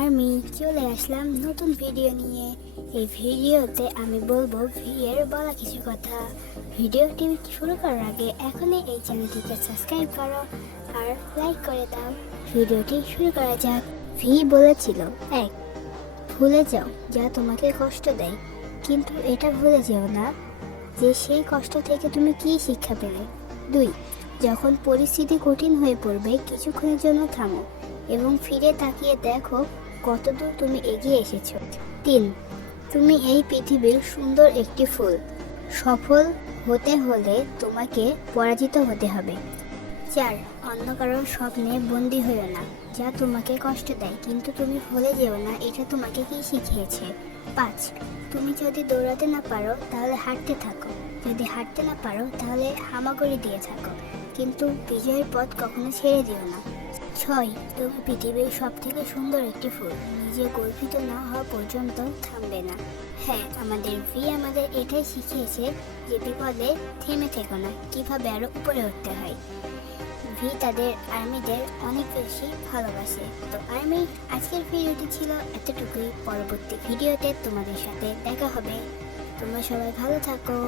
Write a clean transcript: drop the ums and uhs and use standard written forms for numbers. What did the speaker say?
আমি চলে আসলাম নতুন ভিডিও নিয়ে। এই ভিডিওতে আমি বলবো ভি এর বলা কিছু কথা। ভিডিওটি শুরু করার আগে এখনই এই চ্যানেলটিকে সাবস্ক্রাইব করো আর লাইক করে দাও। ভিডিওটি শুরু করা যাক। ভি বলেছিল, 1. ভুলে যাও যা তোমাকে কষ্ট দেয়, কিন্তু এটা ভুলে যেও না যে সেই কষ্ট থেকে তুমি কী শিক্ষা পেলে। 2. যখন পরিস্থিতি কঠিন হয়ে পড়বে কিছুক্ষণের জন্য থামো এবং ফিরে তাকিয়ে দেখো কতদূর তুমি এগিয়ে এসেছো। 3. তুমি এই পৃথিবীর সুন্দর একটি ফুল। সফল হতে হলে তোমাকে পরাজিত হতে হবে। 4. অন্য কারোর স্বপ্নে বন্দী হইও না যা তোমাকে কষ্ট দেয়, কিন্তু তুমি ভুলে যেও না এটা তোমাকে কি শিখিয়েছে। 5. তুমি যদি দৌড়াতে না পারো তাহলে হাঁটতে থাকো, যদি হাঁটতে না পারো তাহলে হামাগুড়ি দিয়ে থাকো, কিন্তু বিজয়ের পথ কখনো ছেড়ে দিও না। 6. তুমি পৃথিবীর সব থেকে সুন্দর একটি ফুল, নিজে গর্বিত না হওয়া পর্যন্ত থামবে না। হ্যাঁ, আমাদের ভি আমাদের এটাই শিখিয়েছে যে বিপদে থেমে থেকো না, কিভাবে আরো উপরে উঠতে হয়। ভি তাদের আর্মিদের অনেক বেশি ভালোবাসে। তো আর্মি, আজকের ভিডিওটি ছিল এতটুকুই। পরবর্তী ভিডিওতে তোমাদের সাথে দেখা হবে। তোমরা সবাই ভালো থাকো।